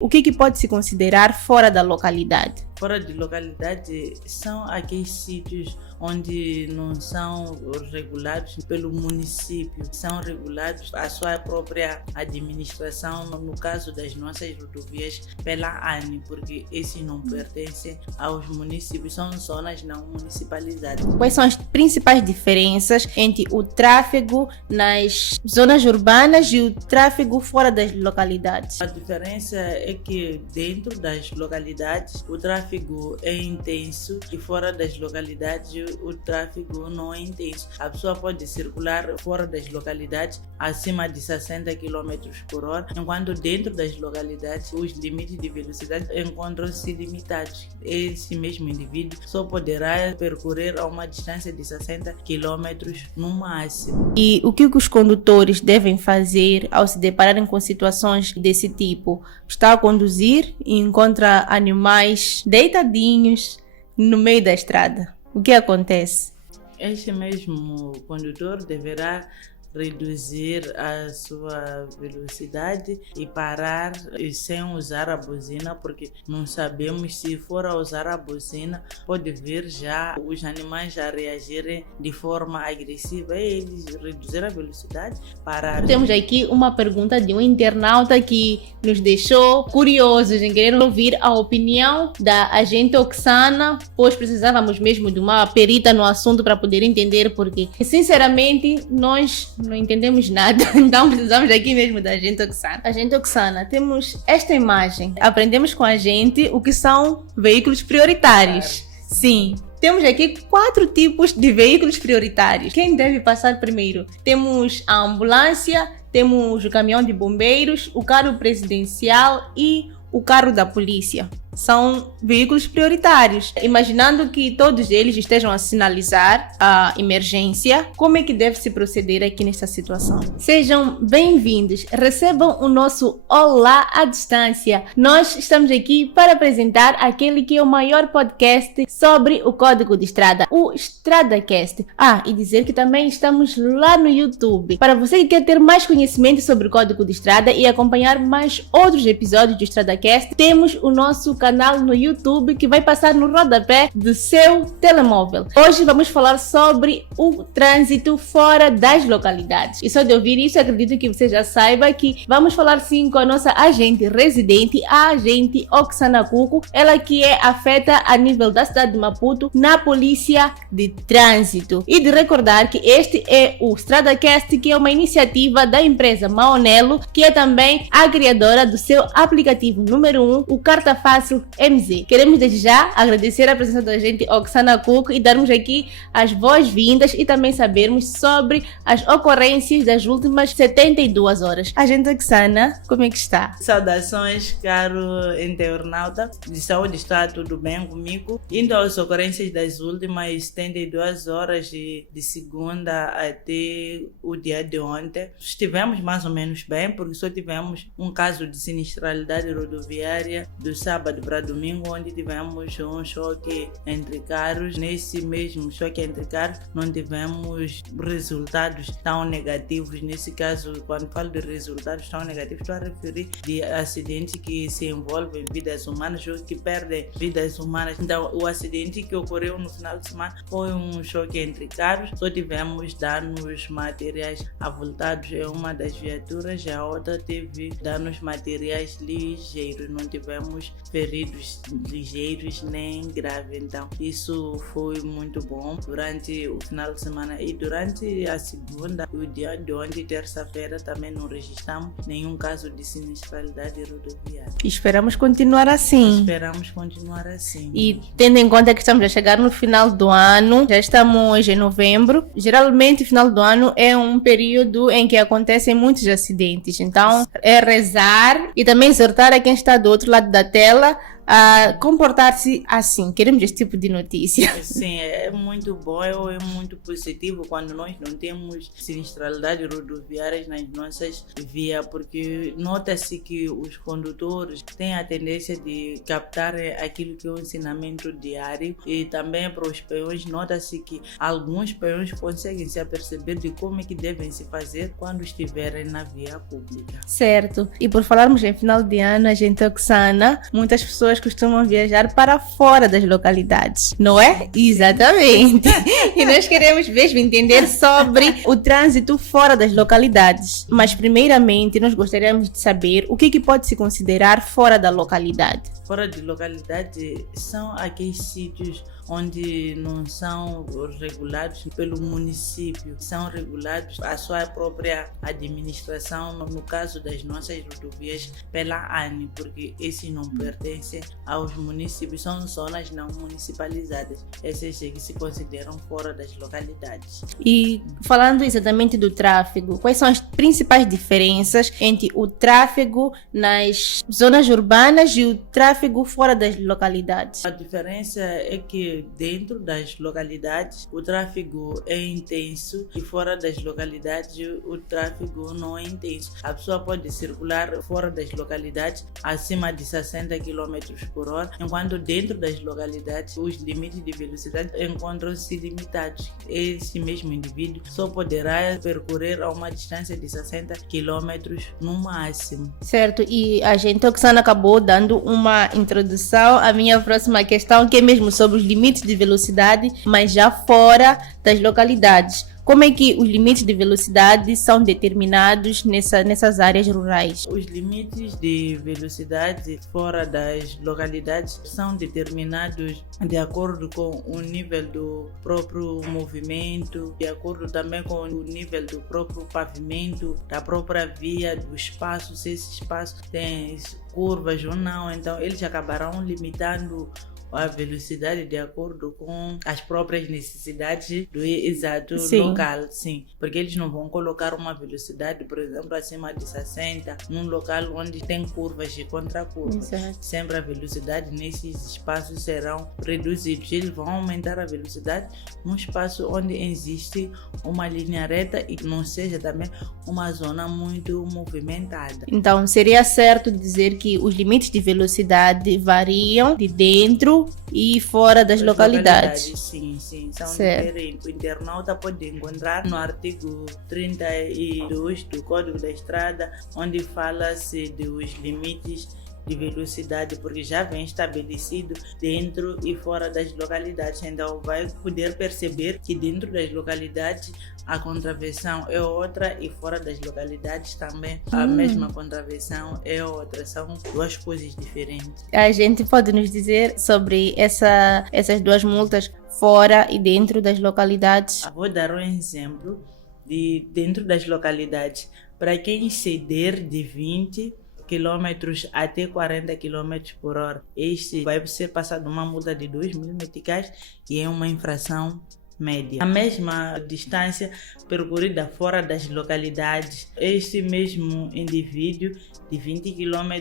O que pode se considerar fora da localidade? Fora de localidade são aqueles sítios onde não são regulados pelo município, são regulados a sua própria administração, no caso das nossas rodovias, pela ANE, porque esses não pertencem aos municípios, são zonas não municipalizadas. Quais são as principais diferenças entre o tráfego nas zonas urbanas e o tráfego fora das localidades? A diferença é que dentro das localidades o tráfego é intenso e fora das localidades o tráfego não é intenso. A pessoa pode circular fora das localidades acima de 60 km por hora, enquanto dentro das localidades os limites de velocidade encontram-se limitados. Esse mesmo indivíduo só poderá percorrer a uma distância de 60 km no máximo. E o que os condutores devem fazer ao se depararem com situações desse tipo? Está a conduzir e encontra animais deitadinhos no meio da estrada. O que acontece? Este mesmo condutor deverá reduzir a sua velocidade e parar sem usar a buzina, porque não sabemos se for a usar a buzina pode vir já os animais a reagirem de forma agressiva e eles reduzir a velocidade, parar. Temos aqui uma pergunta de um internauta que nos deixou curiosos em querer ouvir a opinião da agente Oxana, pois precisávamos mesmo de uma perita no assunto para poder entender, porque sinceramente nós não entendemos nada, então precisamos aqui mesmo da agente Oxana. Agente Oxana, temos esta imagem. Aprendemos com a gente o que são veículos prioritários. Sim. Temos aqui 4 tipos de veículos prioritários. Quem deve passar primeiro? Temos a ambulância, temos o caminhão de bombeiros, o carro presidencial e o carro da polícia. São veículos prioritários. Imaginando que todos eles estejam a sinalizar a emergência, como é que deve se proceder aqui nesta situação? Sejam bem-vindos, recebam o nosso Olá à Distância. Nós estamos aqui para apresentar aquele que é o maior podcast sobre o Código de Estrada, o EstradaCast. E dizer que também estamos lá no YouTube. Para você que quer ter mais conhecimento sobre o Código de Estrada e acompanhar mais outros episódios do EstradaCast, temos o nosso canal no YouTube que vai passar no rodapé do seu telemóvel. Hoje vamos falar sobre o trânsito fora das localidades. E só de ouvir isso, acredito que você já saiba que vamos falar sim com a nossa agente residente, a agente Oxana Cuco, ela que é afeta a nível da cidade de Maputo na polícia de trânsito. E de recordar que este é o EstradaCast, que é uma iniciativa da empresa Maonelo, que é também a criadora do seu aplicativo número 1, o Carta Fácil MZ. Queremos desde já agradecer a presença da agente Oxana Cuco e darmos aqui as boas-vindas e também sabermos sobre as ocorrências das últimas 72 horas. Agente Oxana, como é que está? Saudações, caro internauta. De saúde está tudo bem comigo. Indo às ocorrências das últimas 72 horas de segunda até o dia de ontem, estivemos mais ou menos bem, porque só tivemos um caso de sinistralidade rodoviária do sábado para domingo, onde tivemos um choque entre carros. Nesse mesmo choque entre carros não tivemos resultados tão negativos. Nesse caso, quando falo de resultados tão negativos, estou a referir de acidentes que se envolvem vidas humanas ou que perdem vidas humanas. Então, o acidente que ocorreu no final de semana foi um choque entre carros. Só tivemos danos materiais avultados em uma das viaturas, a outra teve danos materiais ligeiros. Não tivemos feridos ligeiros nem graves. Então, isso foi muito bom durante o final de semana. E durante a segunda, o dia de ontem, terça-feira, também não registramos nenhum caso de sinistralidade rodoviária. Esperamos continuar assim. Esperamos continuar assim. E tendo em conta que estamos a chegar no final do ano, já estamos em novembro, geralmente o final do ano é um período em que acontecem muitos acidentes. Então, é rezar e também exortar a quem está do outro lado da tela a comportar-se assim. Queremos esse tipo de notícia. Sim, é muito bom, é muito positivo quando nós não temos sinistralidade rodoviárias nas nossas vias, porque nota-se que os condutores têm a tendência de captar aquilo que é o ensinamento diário, e também para os peões nota-se que alguns peões conseguem se aperceber de como é que devem se fazer quando estiverem na via pública. Certo. E por falarmos em final de ano, a gente Oxana, muitas pessoas costumam viajar para fora das localidades, não é? Exatamente. E nós queremos mesmo entender sobre o trânsito fora das localidades. Mas primeiramente, nós gostaríamos de saber o que pode se considerar fora da localidade. Fora de localidade são aqueles sítios onde não são regulados pelo município, são regulados a sua própria administração, no caso das nossas rodovias, pela ANE, porque esses não pertencem aos municípios, são zonas não municipalizadas, essas que se consideram fora das localidades. E falando exatamente do tráfego, quais são as principais diferenças entre o tráfego nas zonas urbanas e o tráfego fora das localidades? A diferença é que dentro das localidades o tráfego é intenso e fora das localidades o tráfego não é intenso. A pessoa pode circular fora das localidades acima de 60 km por hora, enquanto dentro das localidades os limites de velocidade encontram-se limitados. Esse mesmo indivíduo só poderá percorrer a uma distância de 60 km no máximo. Certo, e a gente Oxana acabou dando uma introdução à minha próxima questão, que é mesmo sobre os limites de velocidade, mas já fora das localidades. Como é que os limites de velocidade são determinados nessas áreas rurais? Os limites de velocidade fora das localidades são determinados de acordo com o nível do próprio movimento, de acordo também com o nível do próprio pavimento, da própria via, do espaço, se esse espaço tem curvas ou não. Então eles acabarão limitando a velocidade de acordo com as próprias necessidades do exato local, sim, porque eles não vão colocar uma velocidade, por exemplo, acima de 60 num local onde tem curvas e contracurvas. Sempre a velocidade nesses espaços serão reduzidos. Eles vão aumentar a velocidade num espaço onde existe uma linha reta e não seja também uma zona muito movimentada. Então seria certo dizer que os limites de velocidade variam de dentro e fora das localidades. Sim, são diferentes. O internauta pode encontrar no artigo 32 do Código da Estrada, onde fala-se dos limites de velocidade, porque já vem estabelecido dentro e fora das localidades. Então vai poder perceber que dentro das localidades a contravenção é outra e fora das localidades também a mesma contravenção é outra. São duas coisas diferentes. A gente pode nos dizer sobre essas duas multas fora e dentro das localidades? Vou dar um exemplo de dentro das localidades. Para quem exceder de 20 km até 40 km por hora, este vai ser passado uma multa de 2.000 meticais e é uma infração média. A mesma distância percorrida fora das localidades, este mesmo indivíduo de 20 km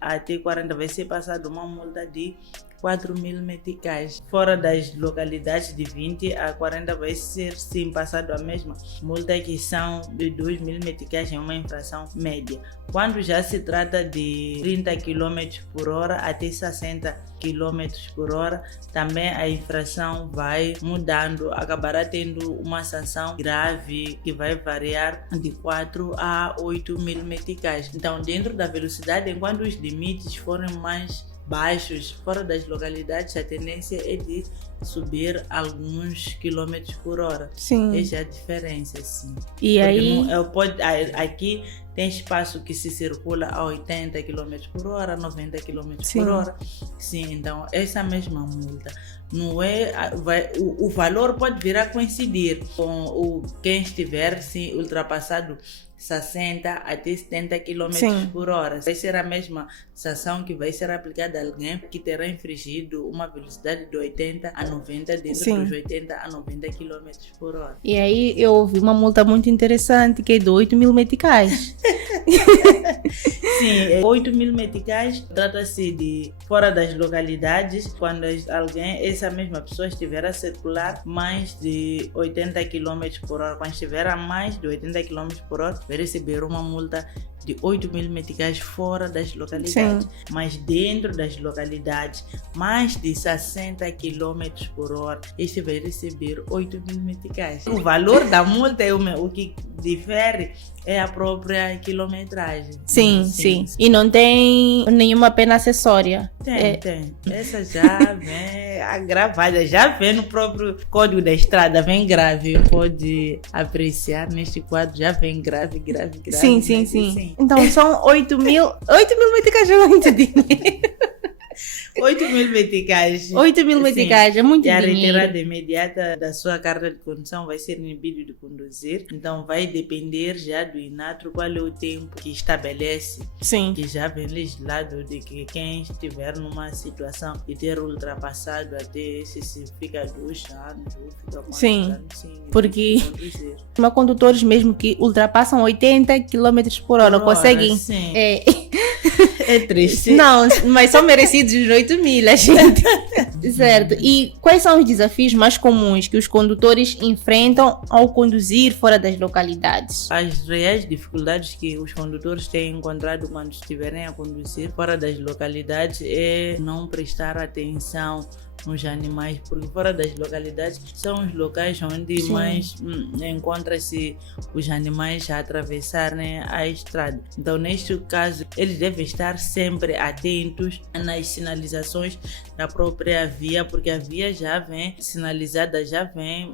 até 40 vai ser passado uma multa de 4.000 meticais. Fora das localidades de 20 a 40 vai ser sim passado a mesma multa, que são de 2.000 meticais em uma infração média. Quando já se trata de 30 km por hora até 60 km por hora, também a infração vai mudando, acabará tendo uma sanção grave que vai variar de 4 a 8.000 meticais. Então, dentro da velocidade, enquanto os limites forem mais baixos fora das localidades, a tendência é de subir alguns quilômetros por hora. Sim. Essa é a diferença, sim. E porque aí aqui tem espaço que se circula a 80 km por hora, 90 km por hora. Sim, então essa mesma multa não é, o valor pode vir a coincidir com quem estiver sim, ultrapassado 60 até 70 km por hora. Vai ser a mesma sanção que vai ser aplicada a alguém que terá infringido uma velocidade de 80 a 90 dentro dos 80 a 90 km por hora. E aí eu ouvi uma multa muito interessante que é de 8.000 meticais. Sim, 8.000 meticais trata-se de fora das localidades, quando essa mesma pessoa estiver a circular mais de 80 km por hora. Quando estiver a mais de 80 km por hora, vai receber uma multa de 8.000 meticais fora das localidades. Sim. Mas dentro das localidades, mais de 60 km por hora, este vai receber 8.000 meticais. O valor da multa é o que difere é a própria quilometragem. Sim. E não tem nenhuma pena acessória. Tem. Essa já vem agravada, já vem no próprio código da estrada, vem grave. Pode apreciar neste quadro, já vem grave. Sim. Então são 8.000 meticais, é muito dinheiro. 8.000 meticais. 8.000 meticais, é muito dinheiro. E a retirada imediata da sua carta de condução vai ser inibido de conduzir. Então vai depender já do INATRO qual é o tempo que estabelece. Sim. Que já vem legislado de que quem estiver numa situação de ter ultrapassado até se fica 2 anos ou fica mais anos. Sim, porque há condutores mesmo que ultrapassam 80 km por hora. Conseguem. Sim. É triste. Não, mas são merecidos os 8.000, a gente. Certo. E quais são os desafios mais comuns que os condutores enfrentam ao conduzir fora das localidades? As reais dificuldades que os condutores têm encontrado quando estiverem a conduzir fora das localidades é não prestar atenção nos animais, porque fora das localidades são os locais onde mais encontra-se os animais a atravessarem a estrada. Então, neste caso, eles devem estar sempre atentos nas sinalizações da própria via, porque a via já vem sinalizada, já vem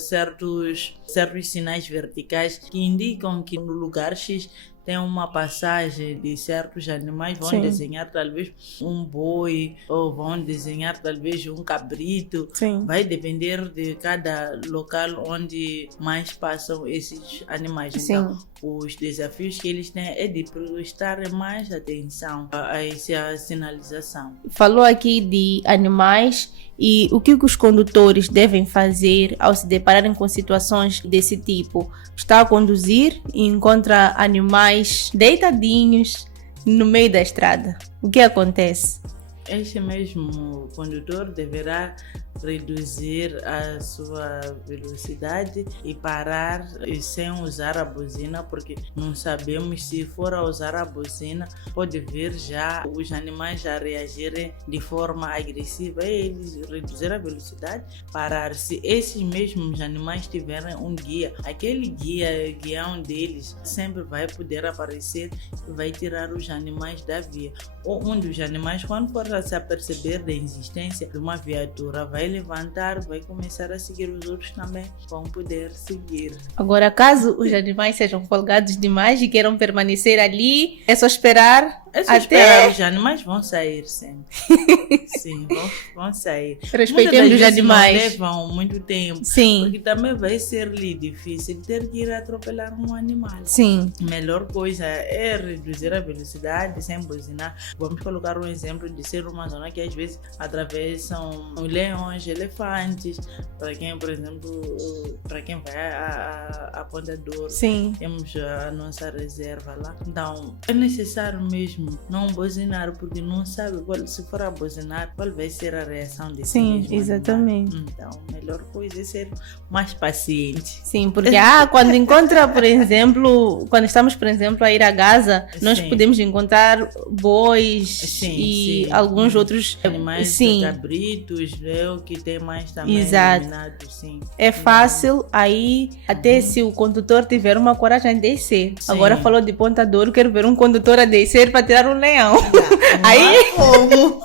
certos sinais verticais que indicam que no lugar X tem uma passagem de certos animais, vão desenhar talvez um boi ou vão desenhar talvez um cabrito. Vai depender de cada local onde mais passam esses animais. Então, os desafios que eles têm é de prestar mais atenção a essa sinalização. Falou aqui de animais e o que os condutores devem fazer ao se depararem com situações desse tipo. Está a conduzir e encontra animais deitadinhos no meio da estrada. O que acontece? Este mesmo condutor deverá reduzir a sua velocidade e parar sem usar a buzina, porque não sabemos se for a usar a buzina pode ver já os animais a reagirem de forma agressiva. E eles reduzir a velocidade, parar. Se esses mesmos animais tiverem um guia, aquele guião deles sempre vai poder aparecer e vai tirar os animais da via. Ou um dos animais, quando for a se aperceber da existência de uma viatura, vai levantar, vai começar a seguir, os outros também vão poder seguir. Agora, caso os animais sejam folgados demais e queiram permanecer ali, é só esperar até... Os animais vão sair sempre. Sim, vão sair. Respeitemos os animais. Não levam muito tempo. Sim. Porque também vai ser-lhe difícil ter que ir atropelar um animal. Sim. A melhor coisa é reduzir a velocidade sem buzinar. Vamos colocar um exemplo de ser uma zona que às vezes atravessam leões, elefantes. Para quem, por exemplo, para quem vai a Ponta Douro, temos a nossa reserva lá. Então, é necessário mesmo não buzinar, porque não sabe se for a buzinar, qual vai ser a reação desse mesmo exatamente. animal. Então, a melhor coisa é ser mais paciente. Sim, porque quando encontra, por exemplo, quando estamos, por exemplo, a ir a Gaza, nós podemos encontrar bois e alguns outros animais, cabritos, o que tem mais também. Exato. Sim. É fácil aí, até se o condutor tiver uma coragem de descer. Agora falou de Ponta Douro, quero ver um condutor a descer para tirar um leão. Aí como?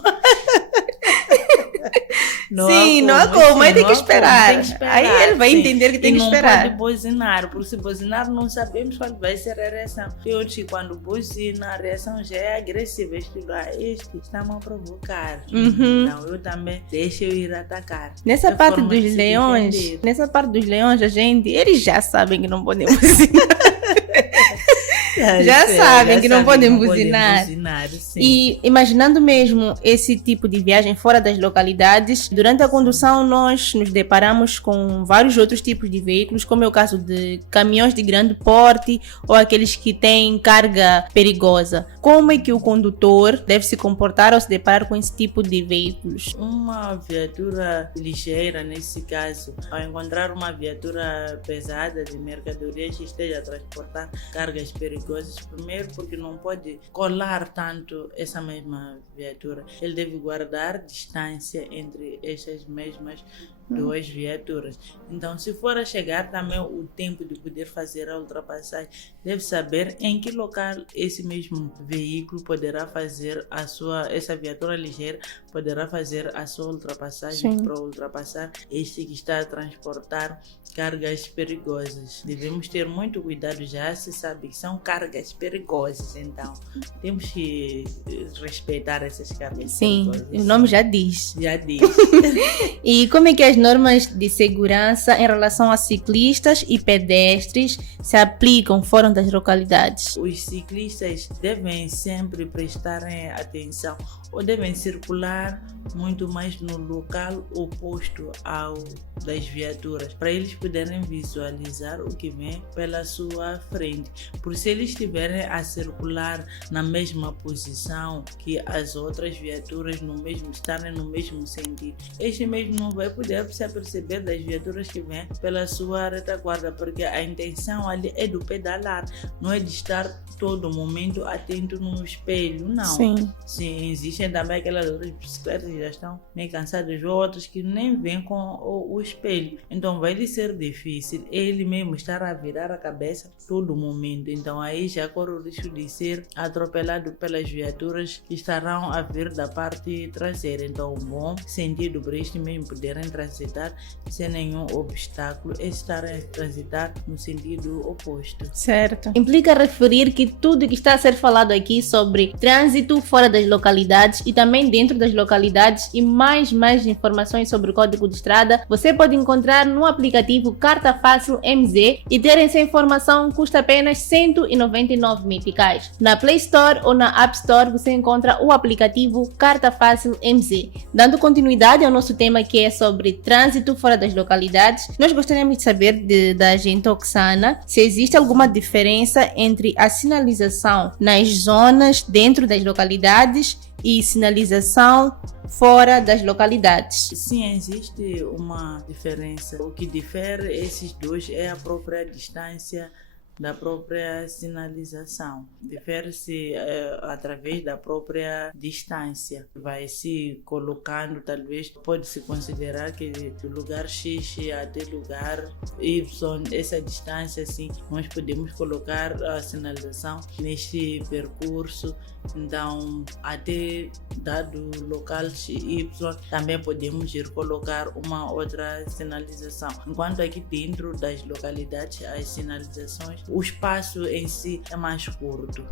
Não há como, aí tem que esperar. Aí ele vai entender que tem que esperar. Não pode buzinar, porque se buzinar não sabemos qual vai ser a reação. Quando buzina, a reação já é agressiva. Este está-me a provocar. Então eu também deixo eu ir atacar. Nessa parte dos leões, a gente, eles já sabem que não podem buzinar. Já sabem que não podem buzinar. Sim. E imaginando mesmo esse tipo de viagem fora das localidades, durante a condução nós nos deparamos com vários outros tipos de veículos, como é o caso de caminhões de grande porte ou aqueles que têm carga perigosa. Como é que o condutor deve se comportar ao se deparar com esse tipo de veículos? Uma viatura ligeira, nesse caso, ao encontrar uma viatura pesada de mercadorias que esteja a transportar cargas perigosas, primeiro porque não pode colar tanto essa mesma viatura. Ele deve guardar distância entre essas mesmas duas viaturas. Então, se for a chegar também o tempo de poder fazer a ultrapassagem, deve saber em que local esse mesmo veículo poderá fazer essa viatura ligeira poderá fazer a sua ultrapassagem para ultrapassar este que está a transportar cargas perigosas. Devemos ter muito cuidado, já se sabe que são cargas perigosas, então temos que respeitar essas cargas perigosas. Sim, o nome já diz. Já diz. E como é que as normas de segurança em relação a ciclistas e pedestres se aplicam fora das localidades? Os ciclistas devem sempre prestar atenção ou devem circular muito mais no local oposto ao das viaturas, para eles poderem visualizar o que vem pela sua frente. Por se eles estiverem a circular na mesma posição que as outras viaturas, estarem no mesmo sentido, este mesmo não vai poder se aperceber das viaturas que vêm pela sua retaguarda, porque a intenção ali é do pedalar, não é de estar todo momento atento no espelho, não. Sim, existem também aquelas outras bicicletas que já estão meio cansadas, outras que nem vêm com o espelho, então vai lhe ser difícil ele mesmo estar a virar a cabeça todo momento, então aí já corre o risco de ser atropelado pelas viaturas que estarão a vir da parte traseira. Então o bom sentido para este mesmo poderem transitar sem nenhum obstáculo é estarem a transitar no sentido oposto. Certo. Implica referir que tudo que está a ser falado aqui sobre trânsito fora das localidades e também dentro das localidades e mais informações sobre o Código de Estrada, você pode encontrar no aplicativo Carta Fácil MZ e ter essa informação custa apenas 199 meticais. Na Play Store ou na App Store você encontra o aplicativo Carta Fácil MZ. Dando continuidade ao nosso tema que é sobre trânsito fora das localidades, nós gostaríamos de saber da agente Oksana se existe alguma diferença entre a sinalização nas zonas dentro das localidades e sinalização fora das localidades. Sim, existe uma diferença. O que difere esses dois é a própria distância da própria sinalização. Difere-se através da própria distância. Vai se colocando, talvez, pode-se considerar que do lugar X até lugar Y, essa distância, assim, nós podemos colocar a sinalização neste percurso. Então, até dado local Y, também podemos ir colocar uma outra sinalização. Enquanto aqui dentro das localidades, as sinalizações, o espaço em si é mais curto.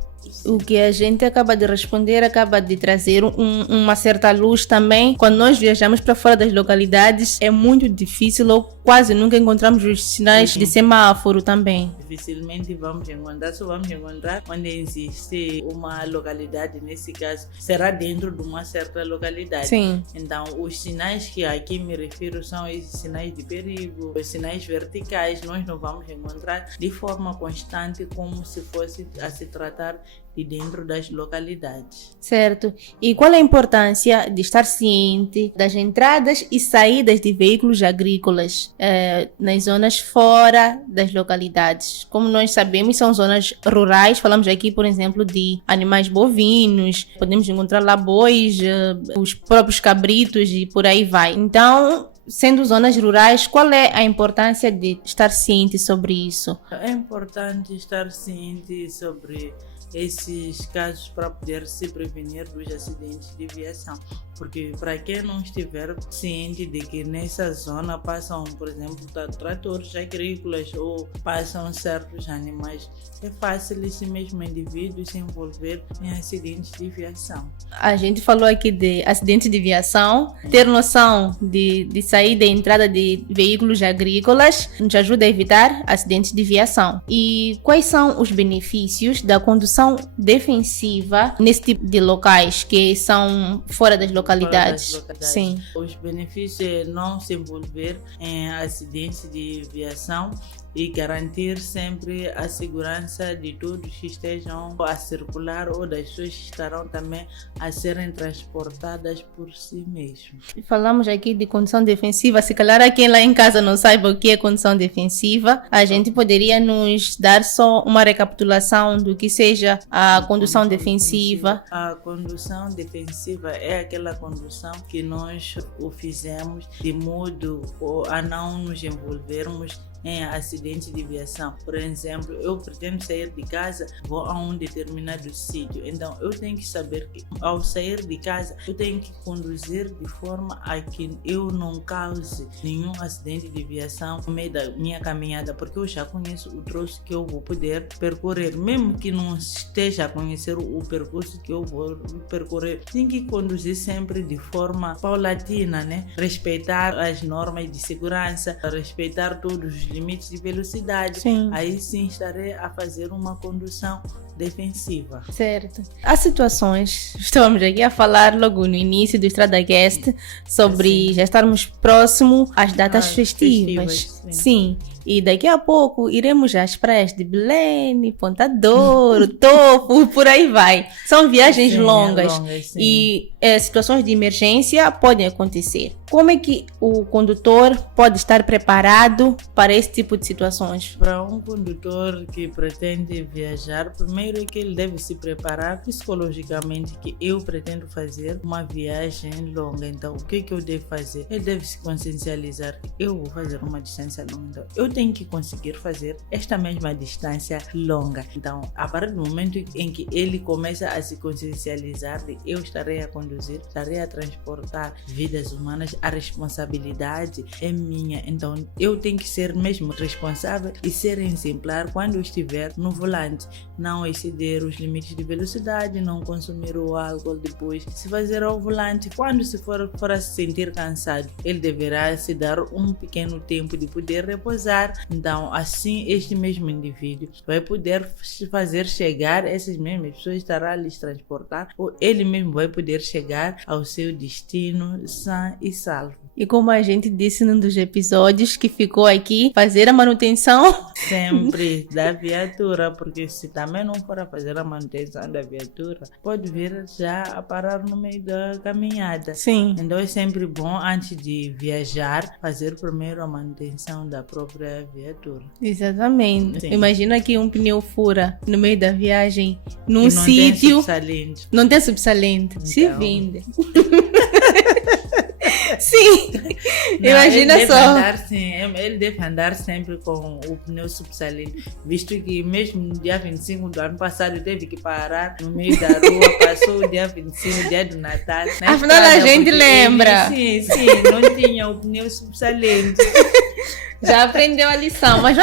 O que a gente acaba de responder acaba de trazer uma certa luz também. Quando nós viajamos para fora das localidades, é muito difícil ou quase nunca encontramos os sinais de semáforo também. Dificilmente vamos encontrar, só vamos encontrar quando existe uma localidade, nesse caso, será dentro de uma certa localidade. Sim. Então, os sinais que aqui me refiro são esses sinais de perigo, os sinais verticais, nós não vamos encontrar de forma constante como se fosse a se tratar de dentro das localidades. Certo. E qual é a importância de estar ciente das entradas e saídas de veículos agrícolas nas zonas fora das localidades? Como nós sabemos, são zonas rurais, falamos aqui, por exemplo, de animais bovinos, podemos encontrar lá bois, os próprios cabritos e por aí vai. Então, sendo zonas rurais, qual é a importância de estar ciente sobre isso? É importante estar ciente sobre esses casos para poder se prevenir dos acidentes de viação. Porque para quem não estiver ciente de que nessa zona passam, por exemplo, tratores agrícolas ou passam certos animais, é fácil esse mesmo indivíduo se envolver em acidentes de viação. A gente falou aqui de acidentes de viação, ter noção de saída e entrada de veículos agrícolas nos ajuda a evitar acidentes de viação. E quais são os benefícios da condução defensiva nesse tipo de locais que são fora das localidades? Sim. Os benefícios é não se envolver em acidentes de viação e garantir sempre a segurança de todos que estejam a circular ou das pessoas que estarão também a serem transportadas por si mesmos. Falamos aqui de condução defensiva, se calhar a quem lá em casa não saiba o que é condução defensiva, a gente poderia nos dar só uma recapitulação do que seja a condução defensiva. A condução defensiva é aquela condução que nós o fizemos de modo a não nos envolvermos em acidente de viação. Por exemplo, eu pretendo sair de casa, vou a um determinado sítio, então eu tenho que saber que ao sair de casa eu tenho que conduzir de forma a que eu não cause nenhum acidente de viação no meio da minha caminhada, porque eu já conheço o troço que eu vou poder percorrer, mesmo que não esteja a conhecer o percurso que eu vou percorrer, tenho que conduzir sempre de forma paulatina, né? Respeitar as normas de segurança, respeitar todos os limites de velocidade. Sim. Aí sim estarei a fazer uma condução defensiva. Certo. Há situações, estamos aqui a falar logo no início do Estradacast sobre já estarmos próximo às datas festivas. Sim. E daqui a pouco iremos às praias de Belém, Ponta Douro, Topo, por aí vai. São viagens longas e situações de emergência podem acontecer. Como é que o condutor pode estar preparado para esse tipo de situações? Para um condutor que pretende viajar, primeiro é que ele deve se preparar psicologicamente, que eu pretendo fazer uma viagem longa. Então, o que eu devo fazer? Ele deve se consciencializar que eu vou fazer uma distância longa. Então, eu tenho que conseguir fazer esta mesma distância longa. Então, a partir do momento em que ele começa a se consciencializar de eu estarei a conduzir, estarei a transportar vidas humanas, a responsabilidade é minha. Então, eu tenho que ser mesmo responsável e ser exemplar quando eu estiver no volante. Não exceder os limites de velocidade, não consumir o álcool depois. Se fazer ao volante, quando se for a se sentir cansado, ele deverá se dar um pequeno tempo de poder repousar. Então, assim, este mesmo indivíduo vai poder fazer chegar, essas mesmas pessoas estará a lhes transportar, ou ele mesmo vai poder chegar ao seu destino sã e salvo. E como a gente disse num dos episódios que ficou aqui, fazer a manutenção sempre da viatura, porque se também não for a fazer a manutenção da viatura, pode vir já a parar no meio da caminhada. Sim. Então é sempre bom, antes de viajar, fazer primeiro a manutenção da própria viatura. Exatamente. Sim. Imagina que um pneu fura no meio da viagem, num não sítio. Não tem subsalente. Então. Se vende. Sim, não, imagina ele só. Ele deve andar sempre com o pneu subsalente, visto que mesmo no dia 25 do ano passado teve que parar no meio da rua, passou o dia 25, dia do Natal. Afinal a gente lembra. Sim, não tinha o pneu subsalente. Já aprendeu a lição, mas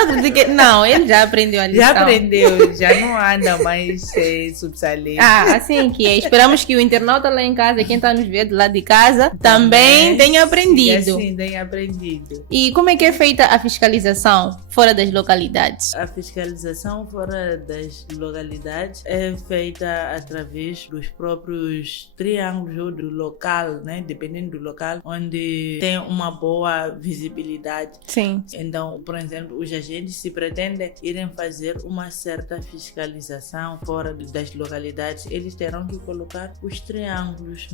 não, ele já aprendeu a lição. Já aprendeu, já não anda mais subsalente. Assim que é. Esperamos que o internauta lá em casa, quem está nos vendo do lado de casa, também tenha aprendido. Sim, tenha aprendido. E como é que é feita a fiscalização fora das localidades? A fiscalização fora das localidades é feita através dos próprios triângulos ou do local, né? Dependendo do local, onde tem uma boa visibilidade. Sim. Então, por exemplo, os agentes, se pretendem irem fazer uma certa fiscalização fora das localidades, eles terão que colocar os triângulos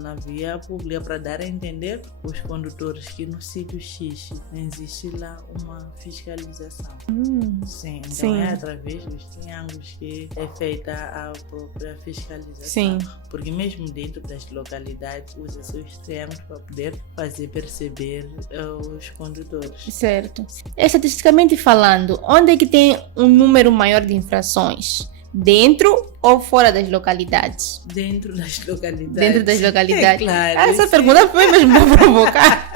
na via pública para dar a entender os condutores que no sítio X existe lá uma fiscalização. Sim, então Sim. É através dos triângulos que é feita a própria fiscalização. Sim. Porque mesmo dentro das localidades, usa-se os triângulos para poder fazer perceber os condutores. Certo. Estatisticamente falando, onde é que tem um número maior de infrações? Dentro ou fora das localidades? Dentro das localidades. Dentro das localidades. Claro, Essa sim. pergunta foi mesmo para provocar.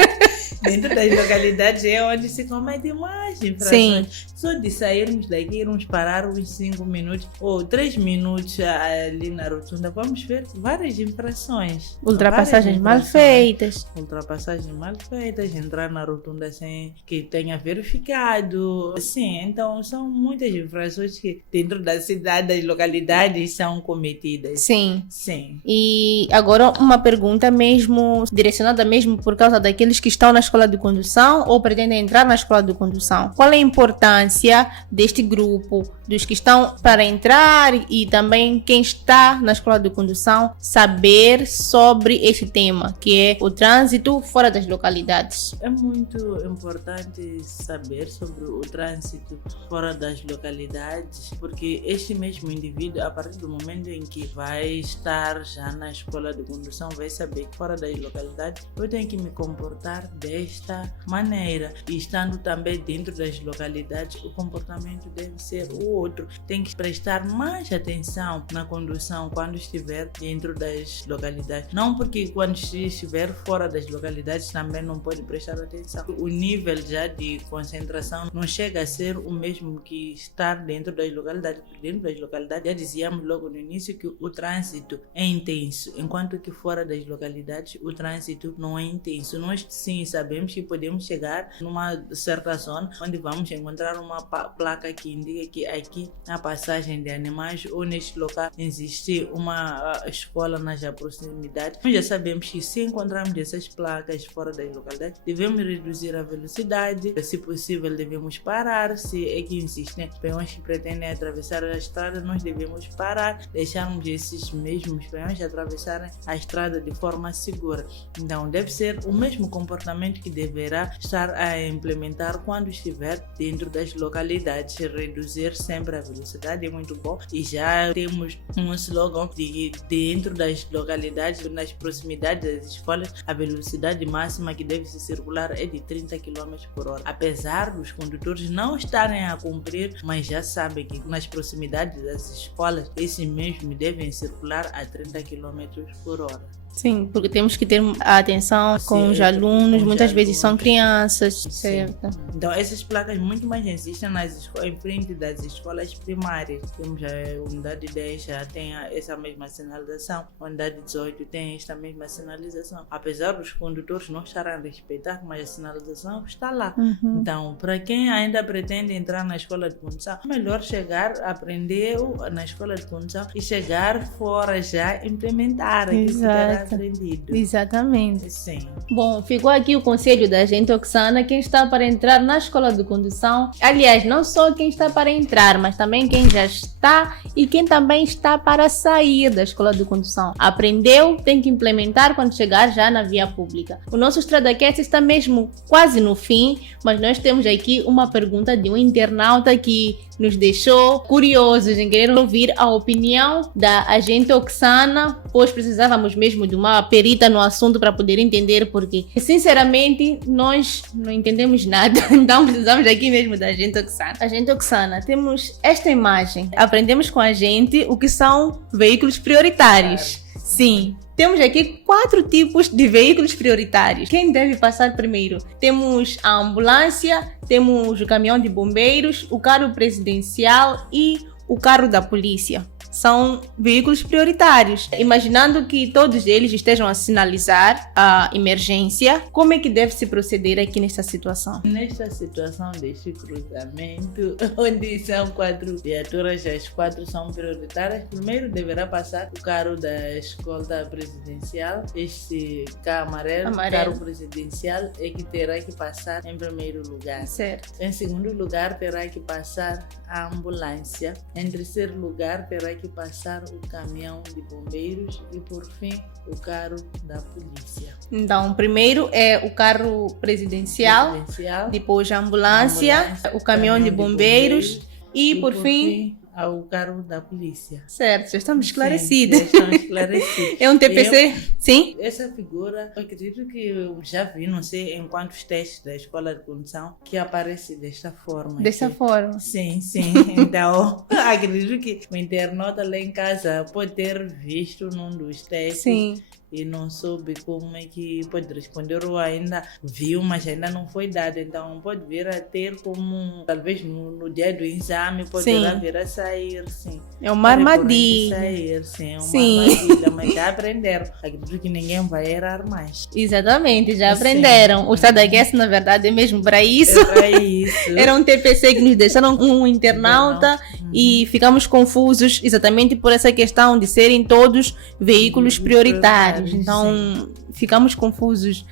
Dentro das localidades é onde se comete mais infrações. Só de sairmos daqui, irmos parar uns 5 minutos ou 3 minutos ali na rotunda, vamos ver várias infrações. Ultrapassagens mal feitas. Ultrapassagens mal feitas, entrar na rotunda sem que tenha verificado. Sim, então são muitas infrações que dentro da cidade, das localidades, são cometidas. Sim. Sim. E agora uma pergunta mesmo, direcionada mesmo por causa daqueles que estão na escola de condução ou pretendem entrar na escola de condução. Qual é a importância deste grupo, dos que estão para entrar e também quem está na escola de condução, saber sobre este tema, que é o trânsito fora das localidades? É muito importante saber sobre o trânsito fora das localidades, porque este mesmo indivíduo, a partir do momento em que vai estar já na escola de condução, vai saber que fora das localidades eu tenho que me comportar desta maneira. E estando também dentro das localidades, o comportamento deve ser o outro. Tem que prestar mais atenção na condução quando estiver dentro das localidades. Não porque quando estiver fora das localidades também não pode prestar atenção. O nível já de concentração não chega a ser o mesmo que estar dentro das localidades. Dentro das localidades, já dizíamos logo no início que o trânsito é intenso, enquanto que fora das localidades o trânsito não é intenso. Nós sim sabemos que podemos chegar numa certa zona onde vamos encontrar uma placa que indica que aqui há passagem de animais ou neste local existe uma escola nas proximidades. Nós já sabemos que se encontrarmos essas placas fora das localidades, devemos reduzir a velocidade, se possível devemos parar. Se é que existem peões que pretendem atravessar a estrada, nós devemos parar, deixarmos esses mesmos peões atravessarem a estrada de forma segura. Então deve ser o mesmo comportamento que deverá estar a implementar quando estiver dentro das localidades. Reduzir sempre a velocidade é muito bom, e já temos um slogan de dentro das localidades, nas proximidades das escolas, a velocidade máxima que deve se circular é de 30 km por hora. Apesar dos condutores não estarem a cumprir, mas já sabem que nas proximidades das escolas, esses mesmos devem circular a 30 km por hora. Sim, porque temos que ter a atenção com os alunos, muitas vezes são crianças, certo? Então essas placas muito mais existem em frente das escolas primárias. Temos a unidade 10, já tem essa mesma sinalização, a unidade 18 tem esta mesma sinalização. Apesar dos condutores não estarem a respeitar, mas a sinalização está lá. Então, para quem ainda pretende entrar na escola de condução, é melhor chegar, aprender na escola de condução e chegar fora já implementar aquilo que terá aprendido. Exatamente. Sim. Bom, ficou aqui o conselho da agente Oxana, quem está para entrar na escola de condução. Aliás, não só quem está para entrar, mas também quem já está e quem também está para sair da escola de condução. Aprendeu, tem que implementar quando chegar já na via pública. O nosso StradaCast está mesmo quase no fim, mas nós temos aqui uma pergunta de um internauta que nos deixou curiosos em querer ouvir a opinião da agente Oxana, pois precisávamos mesmo de uma perita no assunto para poder entender, porque sinceramente nós não entendemos nada, então precisamos aqui mesmo da agente Oxana. Agente Oxana, temos esta imagem, aprendemos com a gente o que são veículos prioritários. Sim. Temos aqui 4 tipos de veículos prioritários. Quem deve passar primeiro? Temos a ambulância, temos o caminhão de bombeiros, o carro presidencial e o carro da polícia. São veículos prioritários. Imaginando que todos eles estejam a sinalizar a emergência, como é que deve se proceder aqui nesta situação? Nesta situação deste cruzamento, onde são 4 viaturas, as 4 são prioritárias, primeiro deverá passar o carro da escolta presidencial. Este carro amarelo, carro presidencial, é que terá que passar em primeiro lugar. Certo. Em segundo lugar, terá que passar a ambulância. Em terceiro lugar, terá que passar o caminhão de bombeiros e, por fim, o carro da polícia. Então, primeiro é o carro presidencial, depois a ambulância, o caminhão de bombeiros e, por fim, ao cargo da polícia. Certo, já estamos esclarecidos. Sim, já estamos esclarecidos. É um TPC? Sim? Essa figura, eu acredito que eu já vi, não sei em quantos testes da escola de condução, que aparece desta forma. Desta forma. Sim. Então, acredito que o internauta lá em casa pode ter visto num dos testes. Sim. E não soube como é que pode responder, ou ainda viu, mas ainda não foi dado. Então pode vir a ter como, talvez no dia do exame, pode vir a sair, sim. É uma armadilha. Sair, sim, é uma armadilha, mas já aprenderam. Acredito que ninguém vai errar mais. Exatamente, já aprenderam. O Estado aquece, na verdade, é mesmo para isso. É para isso. Era um TPC que nos deixaram um internauta e ficamos confusos exatamente por essa questão de serem todos veículos prioritários. Então, ficamos confusos.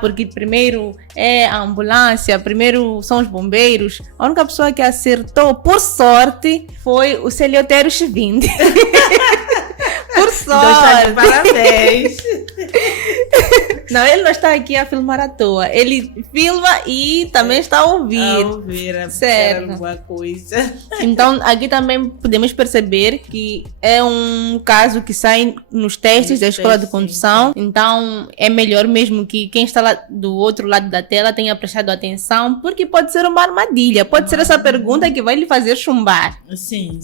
Porque primeiro é a ambulância, primeiro são os bombeiros. A única pessoa que acertou, por sorte, foi o Celiotério Chivinde. Por sorte. Então está de parabéns. Não, ele não está aqui a filmar à toa. Ele filma e também está a ouvir. A ouvir, certo. Alguma coisa. Então, aqui também podemos perceber que é um caso que sai nos testes da escola de condução. Sim. Então, é melhor mesmo que quem está lá do outro lado da tela tenha prestado atenção, porque pode ser uma armadilha. Pode ser essa pergunta que vai lhe fazer chumbar. Sim.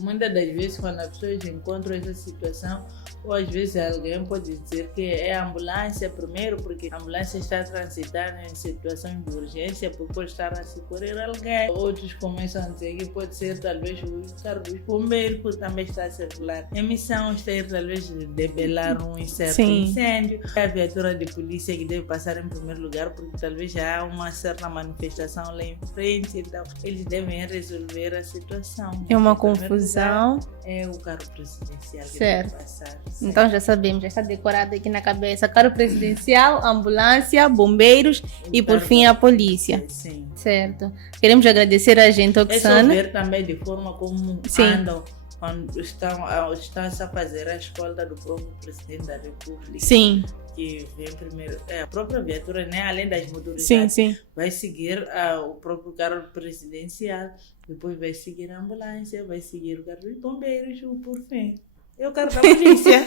Muitas das vezes, quando as pessoas encontram essa situação, ou às vezes alguém pode dizer que é a ambulância primeiro, porque a ambulância está transitando em situações de urgência, por pode estar a socorrer alguém. Outros começam a dizer que pode ser talvez o carro dos bombeiros, que também está a circular em missão, está a talvez debelar um certo incêndio. É a viatura de polícia que deve passar em primeiro lugar, porque talvez já há uma certa manifestação lá em frente, então eles devem resolver a situação. É uma confusão. É o carro presidencial que deve passar. Então já sabemos, já está decorado aqui na cabeça: carro presidencial, ambulância, bombeiros e por fim a polícia. Sim. Certo. Queremos agradecer a gente Oxana. É só ver também de forma como andam quando estão a fazer a escolta do próprio presidente da República. Sim. Que vem primeiro, a própria viatura, né? Além das motorizadas, vai seguir o próprio carro presidencial, depois vai seguir a ambulância, vai seguir o carro dos bombeiros e por fim é o carro da polícia.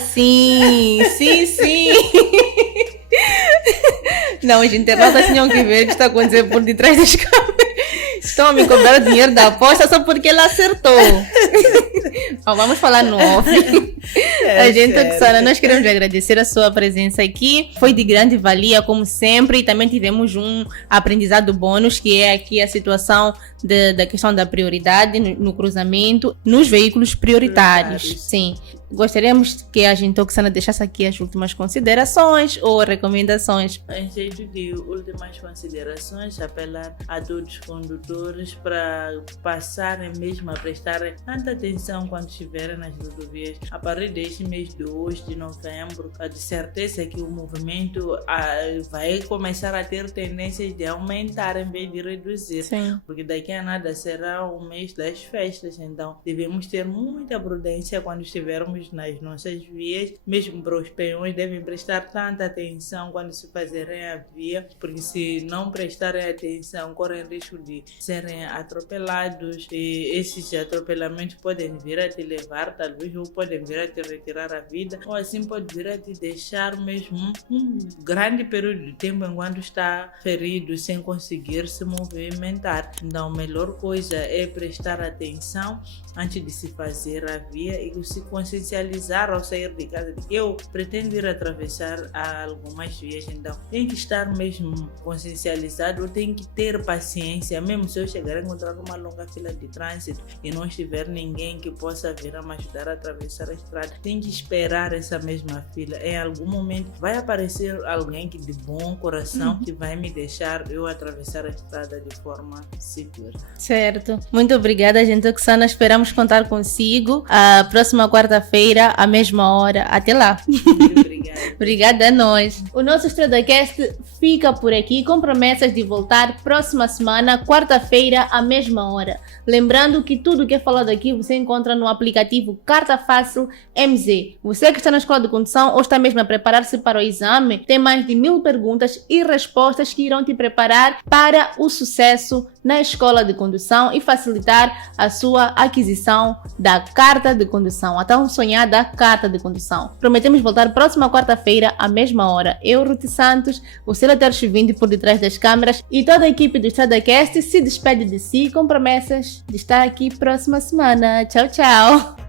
Sim. Não, os internautas tinham que ver o que está acontecendo por detrás das câmeras. Estão a me cobrar dinheiro da aposta só porque ela acertou. Vamos falar no off. A gente, Oxana, nós queremos agradecer a sua presença aqui. Foi de grande valia, como sempre. E também tivemos um aprendizado bônus, que é aqui a situação da questão da prioridade no cruzamento, nos veículos prioritários. Sim. Gostaríamos que a gente, Oxana, deixasse aqui as últimas considerações ou recomendações. Em jeito de últimas considerações, apelar a todos os condutores para passarem mesmo a prestarem tanta atenção quando estiverem nas rodovias. A partir deste mês de hoje, de novembro, de certeza que o movimento vai começar a ter tendências de aumentar em vez de reduzir. Sim. Porque daqui a nada será o mês das festas, então devemos ter muita prudência quando estivermos nas nossas vias. Mesmo para os peões, devem prestar tanta atenção quando se fazerem a via, porque se não prestarem atenção, correm risco de serem atropelados, e esses atropelamentos podem vir a te levar, talvez, ou podem vir a te retirar a vida, ou assim pode vir a te deixar mesmo um grande período de tempo enquanto está ferido, sem conseguir se movimentar. Então, a melhor coisa é prestar atenção antes de se fazer a via e se consciencializar ao sair de casa de que eu pretendo ir atravessar algumas vias. Então, tem que estar mesmo consciencializado, ou tem que ter paciência, mesmo se eu chegar a encontrar uma longa fila de trânsito e não estiver ninguém que possa vir a me ajudar a atravessar a estrada, tem que esperar essa mesma fila. Em algum momento vai aparecer alguém que de bom coração que vai me deixar eu atravessar a estrada de forma segura. Certo. Muito obrigada, gente. Oxana, esperamos contar consigo a próxima quarta-feira, à mesma hora. Até lá. Muito obrigada. Obrigada a nós. O nosso EstradaCast fica por aqui com promessas de voltar próxima semana, quarta-feira, à mesma hora. Lembrando que tudo que é falado aqui você encontra no aplicativo Carta Fácil MZ. Você que está na escola de condução ou está mesmo a preparar-se para o exame, tem mais de 1000 perguntas e respostas que irão te preparar para o sucesso na escola de condução e facilitar a sua aquisição da carta de condução, a tão sonhada carta de condução. Prometemos voltar próxima quarta-feira, à mesma hora. Eu, Ruth Santos, o Celater Chuvinde por detrás das câmeras e toda a equipe do EstradaCast se despede de si com promessas de estar aqui próxima semana. Tchau, tchau!